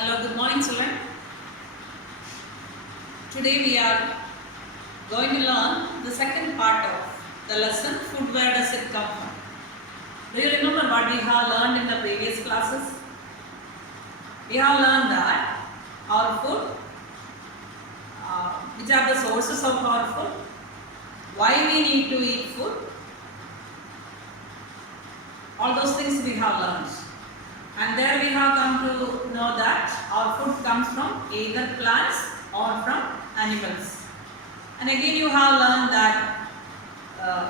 Hello, good morning children. Today we are going to learn the second part of the lesson, food, where does it come from? Do you remember what we have learned in the previous classes? We have learned that our food, which are the sources of our food, why we need to eat food, all those things we have learned. And there we have come to know that our food comes from either plants or from animals. And again you have learned that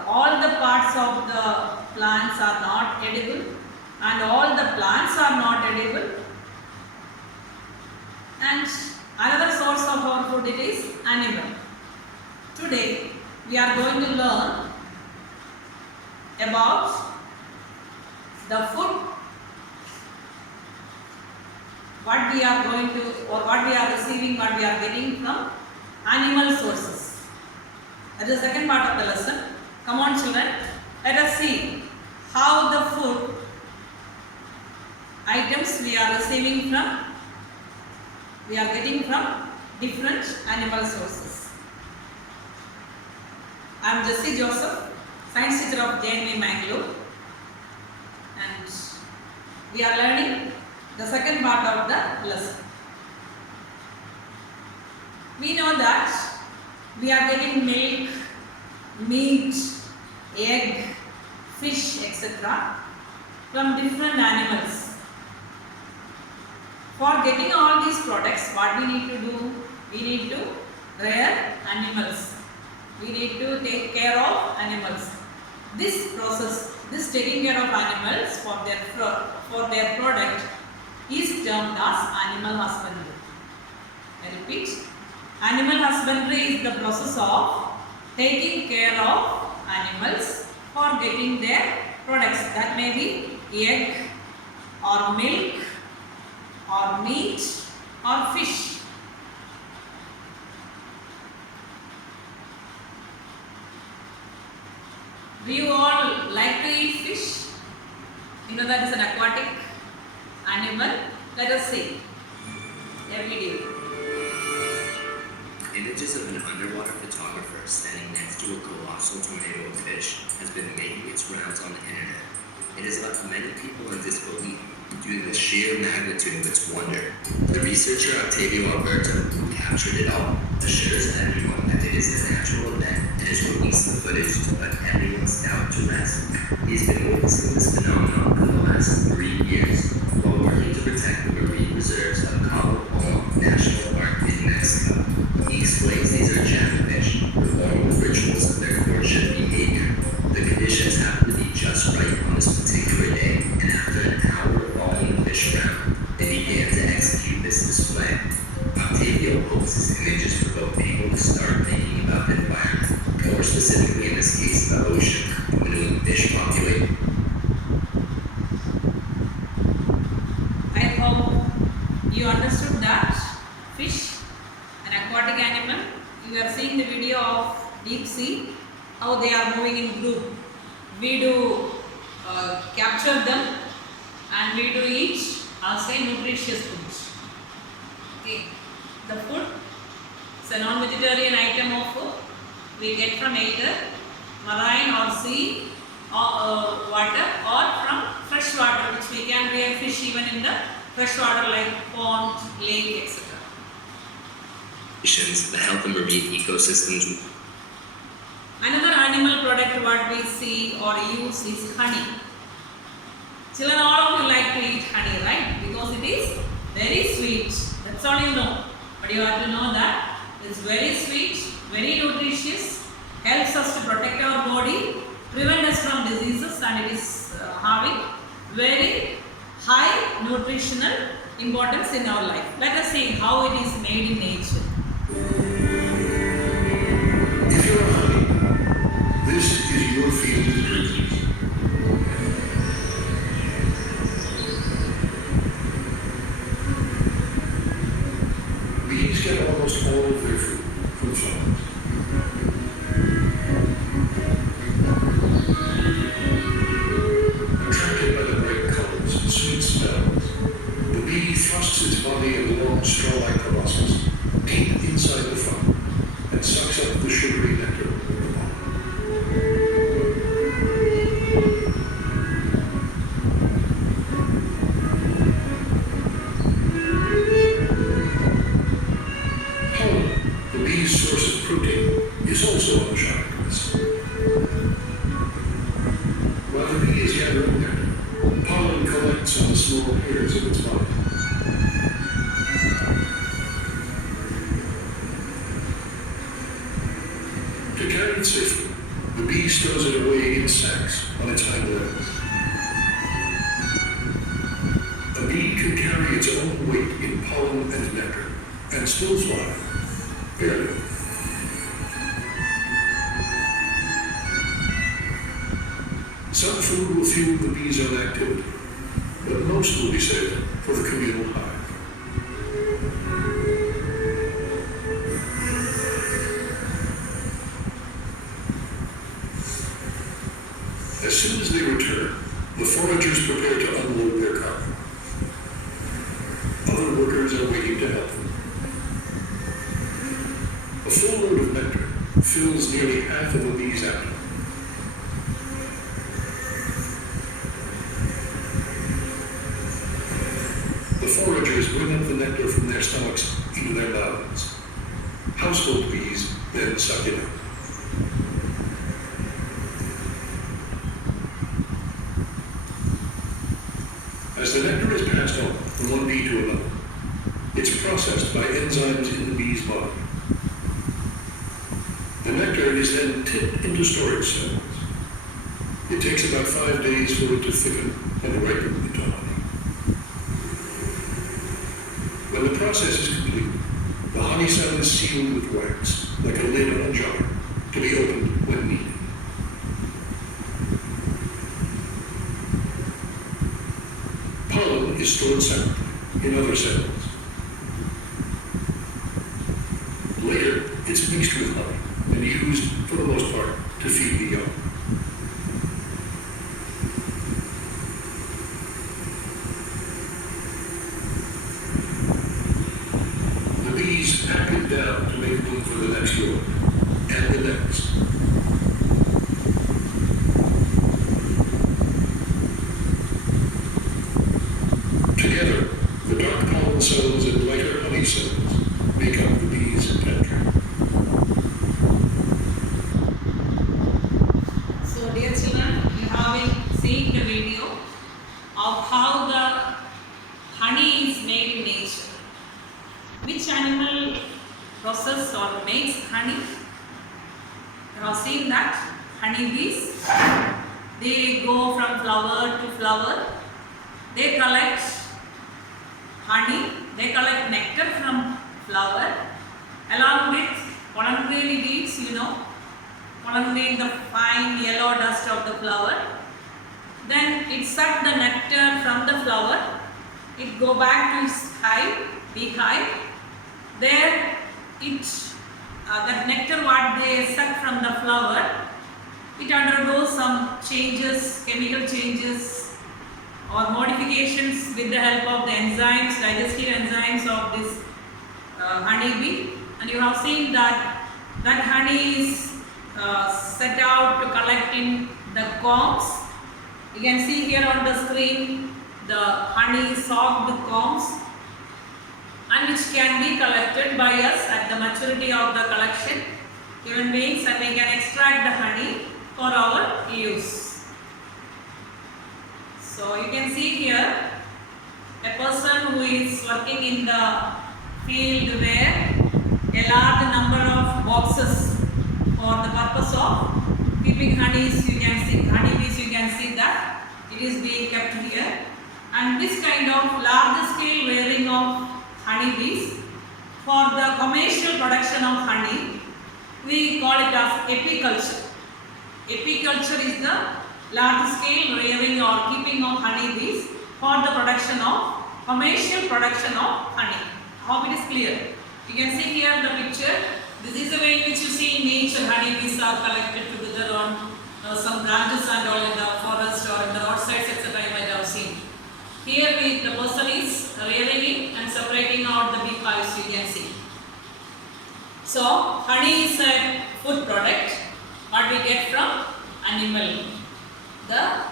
all the parts of the plants are not edible and all the plants are not edible. And another source of our food it is animal. Today we are going to learn about the food what we are going to or what we are receiving, what we are getting from animal sources. That is the second part of the lesson. Come on children, let us see how the food items we are receiving from, we are getting from different animal sources. I am Jessie Joseph, science teacher of JNV Mangalore, and we are learning the second part of the lesson. We know that we are getting milk, meat, egg, fish, etc. from different animals. For getting all these products, what we need to do? We need to rear animals. We need to take care of animals. This process, this taking care of animals for their product is termed as animal husbandry. I repeat, animal husbandry is the process of taking care of animals for getting their products. That may be egg or milk or meat or fish. Do you all like to eat fish? You know that is an aquatic animal. Let us see a video. Images of an underwater photographer standing next to a colossal tornado of fish has been making its rounds on the internet. It has left many people in disbelief due to the sheer magnitude of its wonder. The researcher Octavio Alberto, who captured it all, assures everyone that it is a natural event and has released the footage to put everyone's doubt to rest. He has been witnessing this phenomenon for the last 3 years while working to protect the marine reserves of Cabo Pollo National Park in Mexico. He explains these are jellyfish, performing the rituals of their courtship behavior. The conditions happen to be just right on this particular day, and after an hour of following the fish around, they began to execute this display. Octavio hopes his images provoke people to start thinking about the environment, more specifically in this case the ocean, when the fish populate. I hope you understood that fish, an aquatic animal. You are seeing the video of deep sea, how they are moving in group. We do capture them and we do eat, I'll say, nutritious foods. Okay, the food is a non-vegetarian item of food we get from either marine or sea or water or from fresh water, which we can rear fish even in the fresh water like pond, lake, etc. The health and marine ecosystems. Another animal product what we see or use is honey. Children, all of you like to eat honey, right? Because it is very sweet. That's all you know. But you have to know that it's very sweet, very nutritious, helps us to protect our body, prevent us from diseases, and it is having very high nutritional importance in our life. Let us see how it is made in nature. If you're a honey, this is your field of drinking. Bees get almost all of their food from flowers. Attracted by the bright colors and sweet smells, the bee thrusts its body small hairs of its body. To carry it safely, the bee stows it away in sacks on its hind legs. A bee can carry its own weight in pollen and nectar, and still fly, barely. Some food will fuel the bee's own activity, but most will be saved for the communal hive. As soon as they return, the foragers prepare to unload their cargo. Other workers are waiting to help them. A full load of nectar fills nearly half of a bee's abdomen. The foragers bring up the nectar from their stomachs into their mouths. Household bees then suck it up. As the nectar is passed on from one bee to another, it's processed by enzymes in the bee's body. The nectar is then tipped into storage cells. It takes about 5 days for it to thicken and ripen into honey. When the process is complete, the honey cell is sealed with wax, like a lid on a jar, to be opened when needed. Pollen is stored separately in other cells. Later, it's mixed with honey and used, for the most part, to feed the young. The bees pack it down to make room for the next load, and the next. Together, the dark pollen cells and lighter honey cells make up the bee's pantry. So dear children, you have been seeing the video of how the honey is made in nature. Which animal process or makes honey? You have seen that honeybees, they go from flower to flower. They collect honey, they collect nectar from flower along with pollen grain it eats, pollen grain, the fine yellow dust of the flower. Then it sucks the nectar from the flower, it go back to its hive, bee hive. There that nectar what they suck from the flower, it undergoes some changes, chemical changes or modifications with the help of the enzymes, digestive enzymes of this honeybee. And you have seen that honey is set out to collect in the combs. You can see here on the screen the honey soaked combs, and which can be collected by us at the maturity of the collection human beings, and we can extract the honey for our use. So you can see here a person who is working in the field where a large number of boxes for the purpose of keeping honeybees, you can see that it is being kept here. And this kind of large scale rearing of honeybees for the commercial production of honey, we call it as apiculture. Apiculture is the large scale rearing or keeping of honeybees for the production of commercial production of honey. I hope it is clear. You can see here the picture. This is the way in which you see in nature honeybees are collected together on some branches and all in the forest or in the roadsides, etc. You might have seen. Here the person is rearing it and separating out the bee hives, you can see. So honey is a food product what we get from animal. The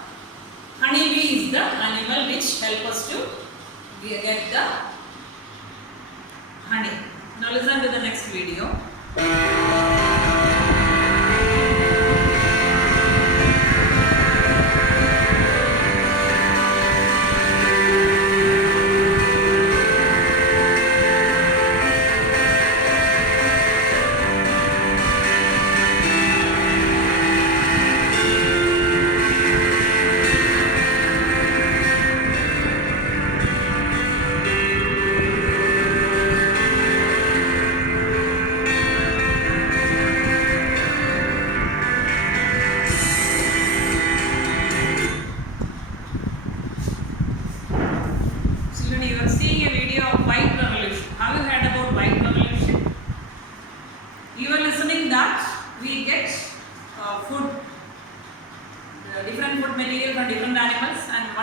honeybee is the animal which help us to get the honey. Now listen to the next video.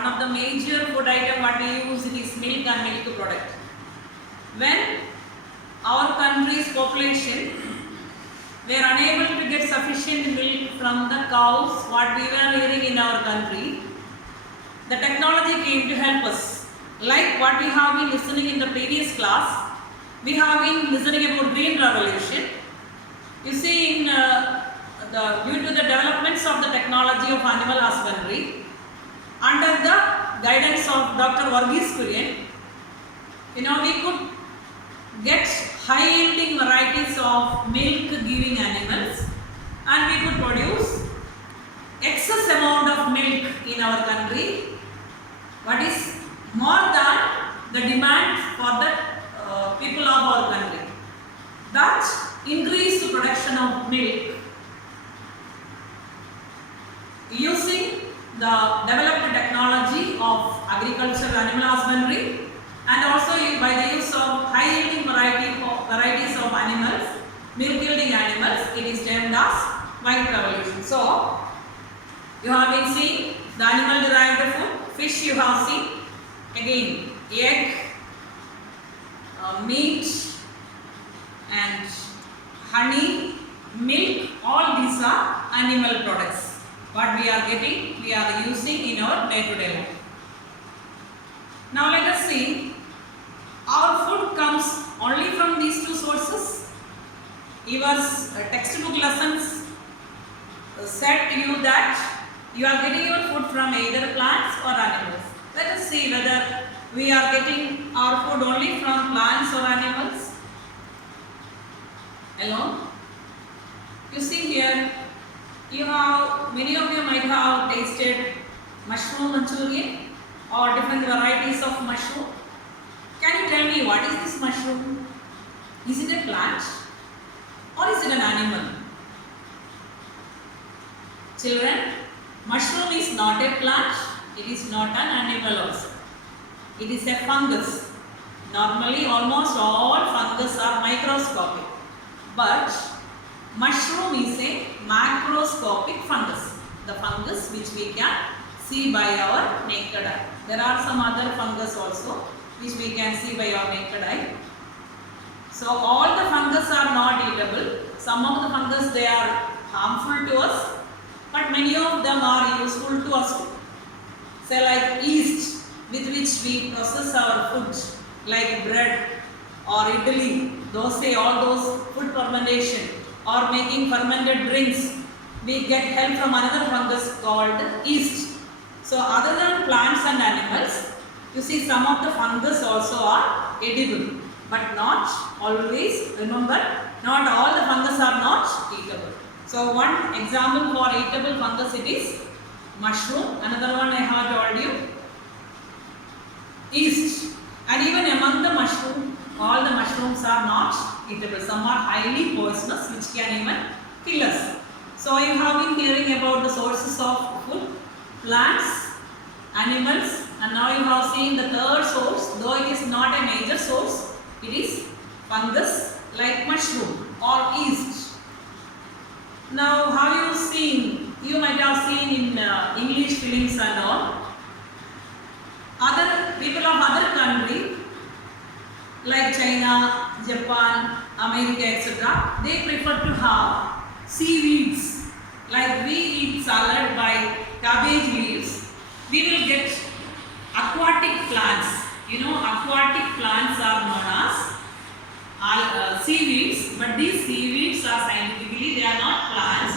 one of the major food item what we use is milk and milk product. When our country's population were unable to get sufficient milk from the cows what we were hearing in our country, the technology came to help us. Like what we have been listening in the previous class, we have been listening about green revolution. You see, in due to the developments of the technology of animal husbandry, under the guidance of Dr. Varghese Kurian, we could get high yielding varieties of milk giving animals, and we could produce excess amount of milk in our country, what is more than the demand for the people of our country. That increased production of milk using the developed technology of agricultural animal husbandry, and also by the use of high yielding varieties of animals, milk yielding animals, it is termed as white revolution. So, you have been seeing the animal derived food, fish you have seen, again egg, meat and honey, milk, all these are animal products. What we are getting, we are using in our day-to-day life. Now let us see, our food comes only from these two sources. Your textbook lessons said to you that you are getting your food from either plants or animals. Let us see whether we are getting our food only from plants or animals alone. You see here, many of you might have tasted mushroom Manchurian or different varieties of mushroom. Can you tell me what is this mushroom? Is it a plant or is it an animal? Children, mushroom is not a plant, it is not an animal also. It is a fungus. Normally almost all fungus are microscopic, but mushroom is a macroscopic fungus. The fungus which we can see by our naked eye. There are some other fungus also which we can see by our naked eye. So all the fungus are not eatable. Some of the fungus they are harmful to us, but many of them are useful to us too. Say like yeast with which we process our food, like bread or idli, dosa, all those food fermentation, or making fermented drinks, we get help from another fungus called yeast. So other than plants and animals, you see some of the fungus also are edible, but not always. Remember, not all the fungus are not eatable. So one example for eatable fungus it is mushroom. Another one I have told you, yeast. And even among the mushroom, all the mushrooms are not eatable. Some are highly poisonous which can even kill us. So you have been hearing about the sources of food, plants, animals, and now you have seen the third source, though it is not a major source, it is fungus like mushroom or yeast. Now have you seen, you might have seen in English films and all, other people of other country like China, Japan, America, etc., they prefer to have seaweeds. Like we eat salad by cabbage leaves, we will get aquatic plants. Aquatic plants are known as seaweeds, but these seaweeds are scientifically, they are not plants.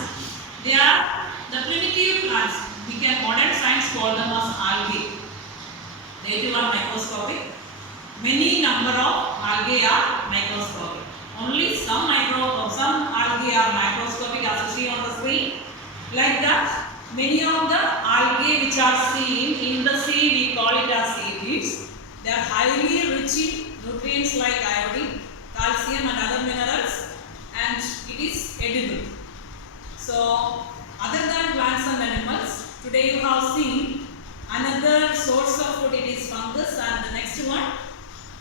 They are the primitive plants. We can, modern science call them as algae. They too are microscopic. Many number of algae are microscopic. Only some algae are macroscopic, as you see on the screen. Like that, many of the algae which are seen in the sea, we call it as seaweeds. They are highly rich in nutrients like iodine, calcium and other minerals, and it is edible. So, other than plants and animals, today you have seen another source of food, it is fungus, and the next one,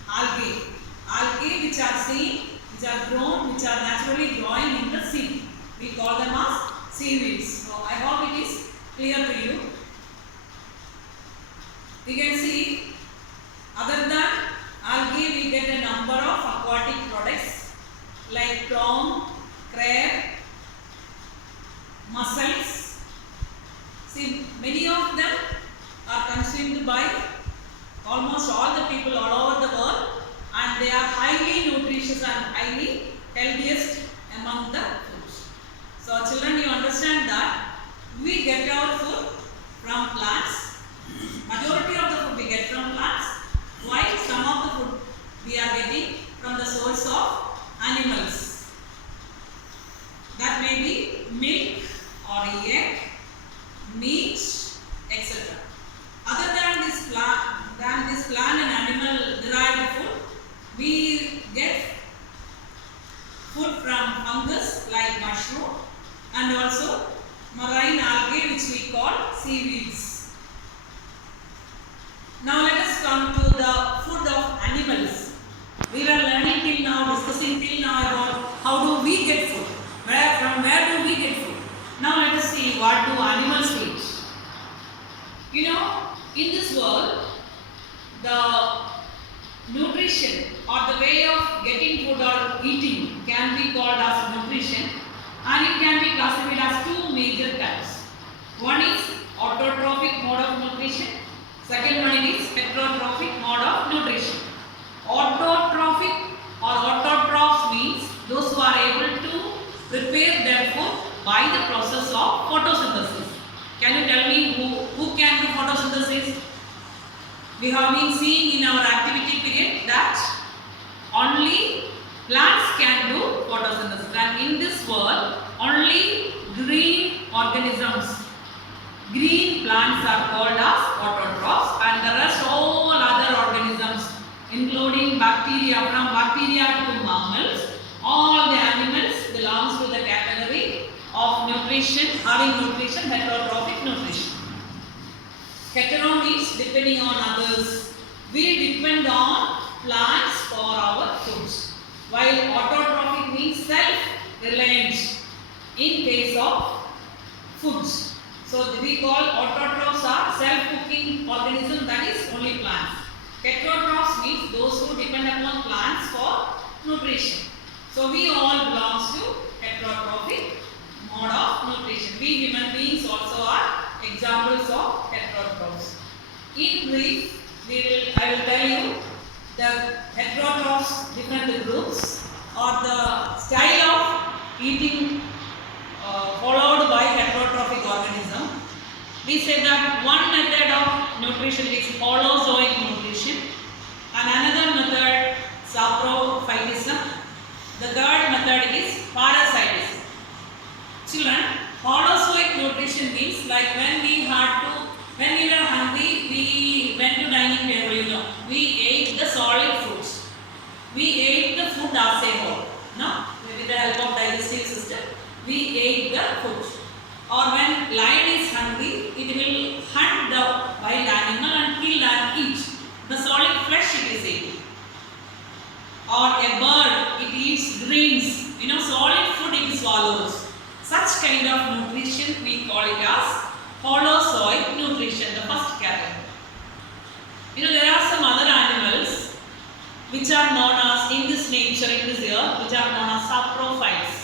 algae. Algae which are seen, which are grown, which are naturally growing in the sea. We call them as seaweeds. So I hope it is clear to you. We can see other than algae we get a number of aquatic products like prawn, crab, mussels. See, many of them are consumed by almost all the people all over the world, and they are highly nutritious and highly healthiest among the foods. So children, you understand that we get our food from plants. Majority of the food we get from plants, while some of the food we are getting from the source of animals. That may be milk or egg, meat, etc. Other than this plant and animal derived food, we get food from fungus like mushroom and also marine algae which we call seaweeds. Now let us come to the food of animals. We were learning till now, discussing till now about how do we get food, from where do we get food. Now let us see what do animals eat. You know, in this world, the nutrition or the way of getting food or eating can be called as nutrition, and it can be classified as two major types. One is autotrophic mode of nutrition, second one is heterotrophic mode of nutrition. Autotrophic or autotrophs means those who are able to prepare their food by the process of photosynthesis. Can you tell me who can do photosynthesis? We have been seeing in our activity period that only plants can do photosynthesis, and in this world only green organisms, green plants are called as autotrophs, and the rest all other organisms including bacteria, from bacteria to mammals, all the animals belongs to the category of nutrition, having nutrition, heterotrophic nutrition. Hetero means depending on others. We depend on plants for our foods, while autotrophic means self-reliant in case of foods. So we call autotrophs are self-cooking organisms, that is only plants. Heterotrophs means those who depend upon plants for nutrition. So we all belongs to heterotrophic mode of nutrition. We human beings also are examples of heterotrophs. In brief, I will tell you the heterotrophs, different groups, or the style of eating followed by heterotrophic organism. We say that one method of nutrition is holozoic nutrition, and another method saprophytism. The third method is parasitism. Children, holozoic nutrition means like when we were hungry, we went to dining table, we ate the solid foods. We ate the food as a whole. No? With the help of digestive system, we ate the food. Or when lion is hungry, it will hunt the wild animal and kill and eat. The solid flesh it is eating. Or a bird, it eats greens. Solid food it swallows. Such kind of nutrition we call it as holozoic nutrition, the first category. There are some other animals which are known as, in this nature, in this earth, which are known as saprophytes.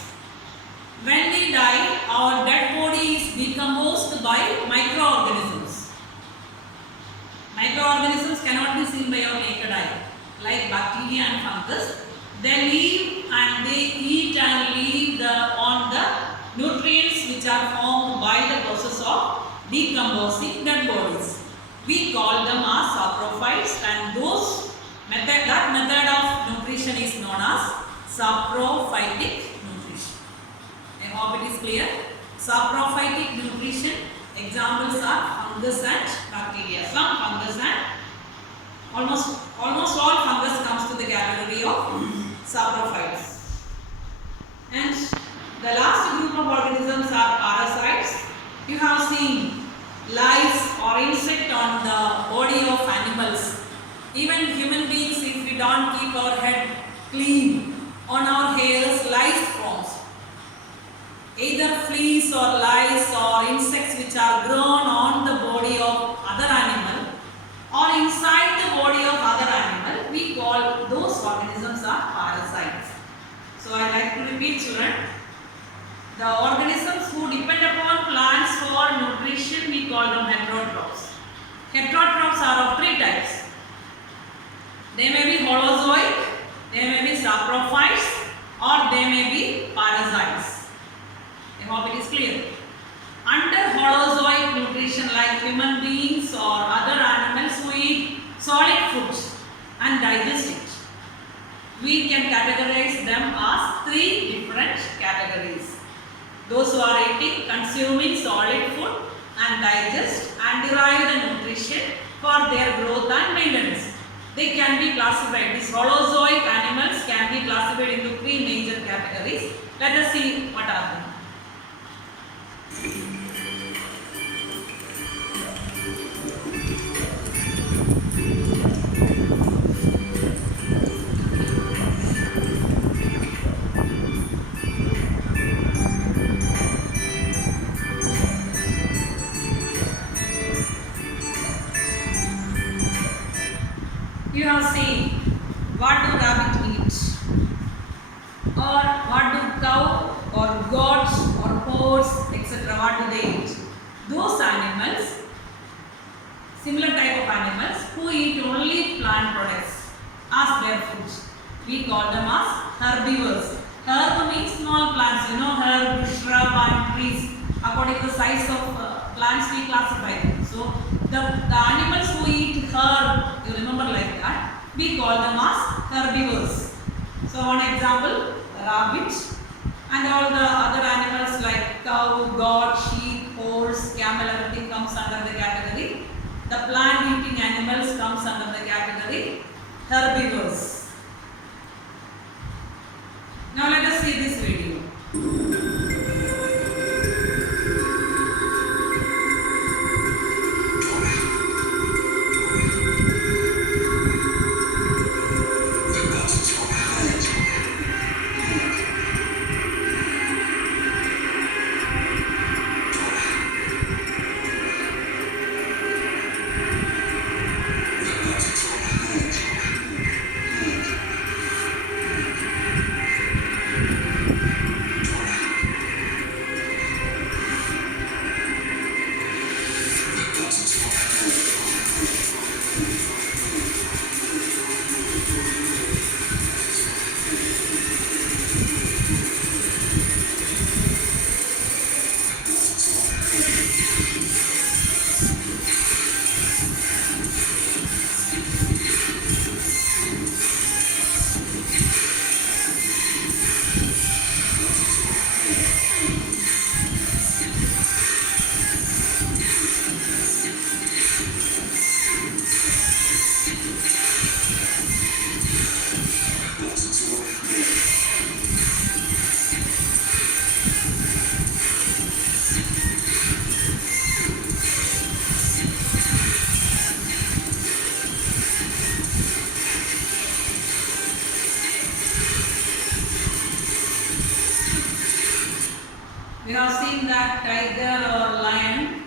When we die, our dead body is decomposed by microorganisms. Microorganisms cannot be seen by our naked eye, like bacteria and fungus. They live and they eat and live on the nutrients which are formed by the process of decomposing dead bodies. We call them as saprophytes, and that method of nutrition is known as saprophytic nutrition. I hope it is clear. Saprophytic nutrition examples are fungus and bacteria. Some fungus and almost all fungus comes to the category of saprophytes. And the last group of organisms are parasites. You have seen lice or insect on the body of animals. Even human beings, if we don't keep our head clean, on our hairs lice forms. Either fleas or lice or insects which are grown on the body of other animal, or repeat children. The organisms who depend upon plants for nutrition, we call them heterotrophs. Heterotrophs are of three types. They may be holozoic, they may be saprophytes, or they may be parasites. I hope it is clear. Under holozoic nutrition, like human beings or other animals who eat solid foods and digest it, we can categorize them as three different categories. Those who are eating, consuming solid food and digest and derive the nutrition for their growth and maintenance. They can be classified. These holozoic animals can be classified into three major categories. Let us see what are them. You have seen what do rabbit eat, or what do cow or goat or horse etc. what do they eat? Those animals, similar type of animals who eat only plant products as their food, we call them as herbivores. Herb means small plants, herb, shrub and trees. According to the size of plants we classify them. So the animals who eat herb, you remember like that, we call them as herbivores. So one example, rabbit, and all the other animals like cow, goat, sheep, horse, camel, everything comes under the category. The plant eating animals comes under the category herbivores. Now let us see this video. We have seen that tiger or lion,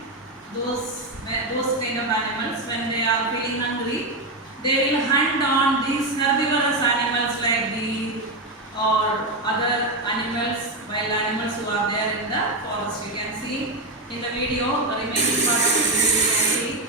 those kind of animals, when they are feeling hungry, they will hunt on these herbivorous animals like deer or other animals, wild animals who are there in the forest. You can see in the video, the remaining part of the video you can see.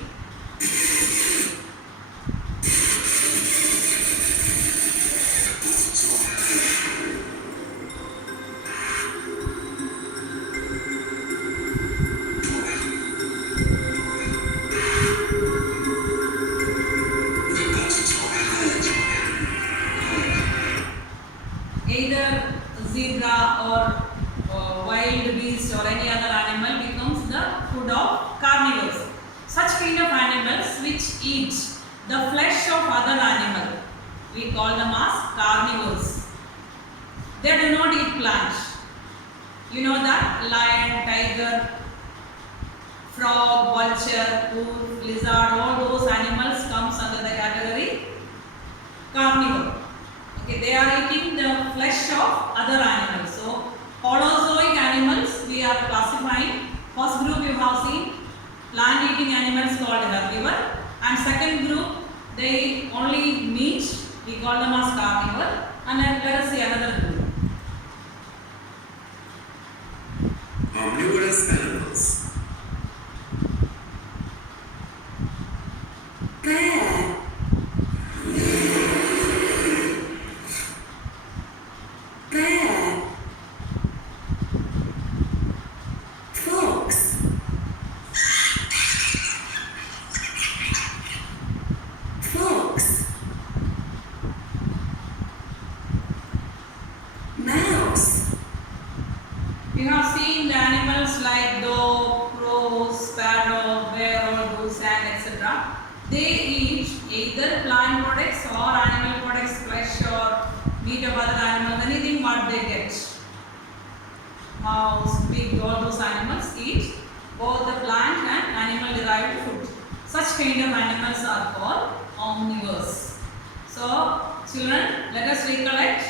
Either zebra or wild beast or any other animal becomes the food of carnivores. Such kind of animals which eat the flesh of other animal, we call them as carnivores. They do not eat plants. You know that lion, tiger, frog, vulture, wolf, lizard, all those animals comes under the category carnivore. Okay, they are eating the flesh of other animals. So, holozoic animals we are classifying. First group you have seen plant eating animals called herbivore, and second group they eat only meat, we call them as carnivore, and then let us see another group. carnivorous animals. Bear. Bear. Fox. Fox. Mouse. You have seen the animals like dog, crow, sparrow, bear, goose, and etc. They eat either plant products or animal products, flesh or meat of other animals, anything what they get. Mouse, pig, all those animals eat both the plant and animal derived food. Such kind of animals are called omnivores. So, children, let us recollect.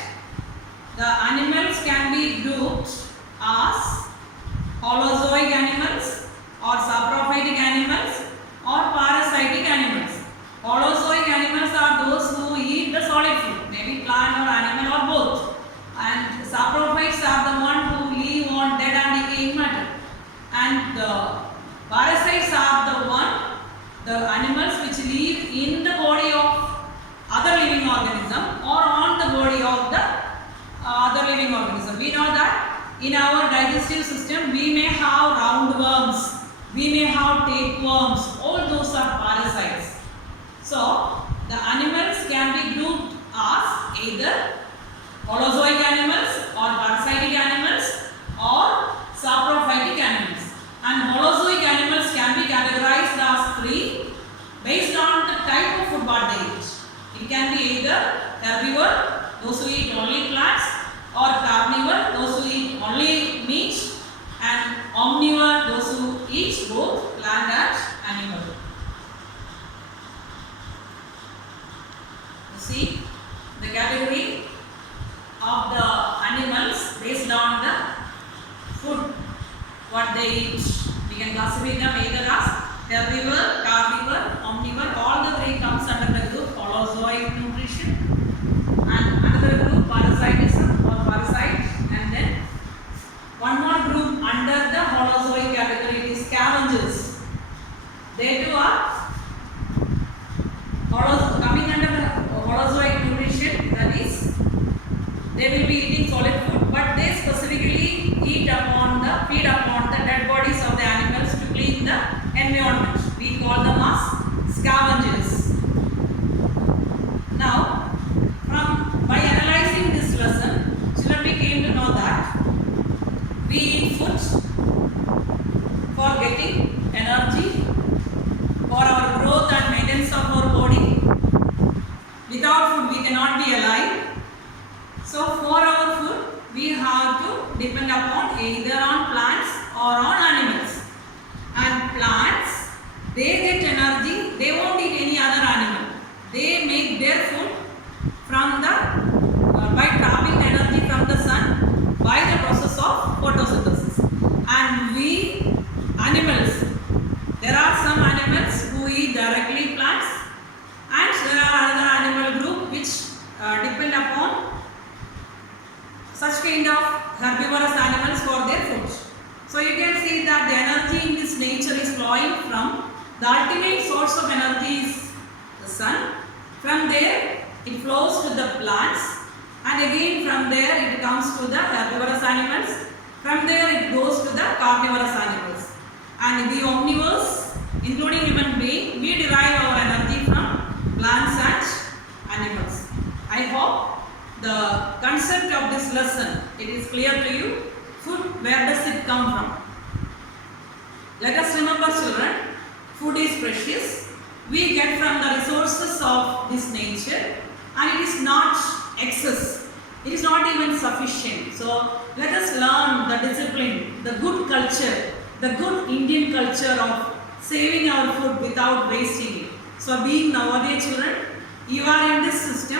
The animals can be grouped as holozoic animals or saprophytic animals or parasitic animals. Holozoic animals are those who eat the solid food, maybe plant or animal or both. And saprophytes are the one who live on dead and decaying matter. And the parasites are the animals which live in the body of other living organism or on the body of the other living organism. We know that in our digestive system we may have roundworms, we may have tapeworms, all those are parasites. So the animals can be grouped as either holozoic animals or parasitic animals or saprophytic animals. And holozoic animals can be categorized as three based on the type of food what they eat. It can be either herbivore, those who eat only plants, or carnivore, those who eat only meat, and omnivore, those who eat both plant and animal. You see the category of the animals based on the food what they eat. We can classify them either as herbivore, carnivore, omnivore. All the three comes under the group holozoic nutrition, and another group parasitism or parasite, and then one more group under the holozoic category is scavengers. They too are coming under the holozoic nutrition, that is they will be eating solid food, but they specifically feed upon the dead bodies of the animals to clean the environment. We call them as scavengers. Now, by analyzing this lesson, children, we came to know that we eat food for getting energy, for our growth and maintenance of our body. Without food, we cannot be alive. So, for our food, we have to depend upon either on plants or on animals. And plants, they get energy, they won't eat any other animal. They make their food from by trapping energy from the sun by the process of photosynthesis. And we animals, there are some animals who eat directly plants, and there are other animal group which depend upon such kind of herbivorous animals for their food. So you can see that the energy in this nature is flowing from the ultimate source of energy is the sun. From there it flows to the plants, and again from there it comes to the herbivorous animals. From there it goes to the carnivorous animals. And the omnivores, including human being, we derive our energy from plants and animals. I hope the concept of this lesson, it is clear to you. Food, where does it come from? Let us remember, children, food is precious. We get from the resources of this nature, and it is not excess. It is not even sufficient. So let us learn the discipline, the good culture, the good Indian culture of saving our food without wasting it. So being nowadays, children, you are in this system.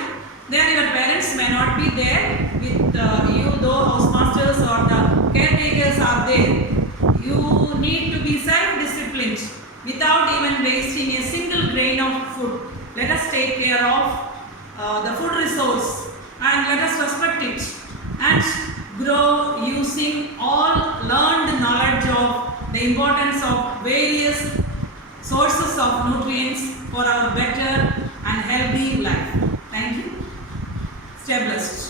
There your parents may not be there with you, though housemasters or the caretakers are there. You need to be self-disciplined without even wasting a single grain of food. Let us take care of the food resource and let us respect it and grow using all learned knowledge of various sources of nutrients for our better and healthy life. Thank you. Stay blessed.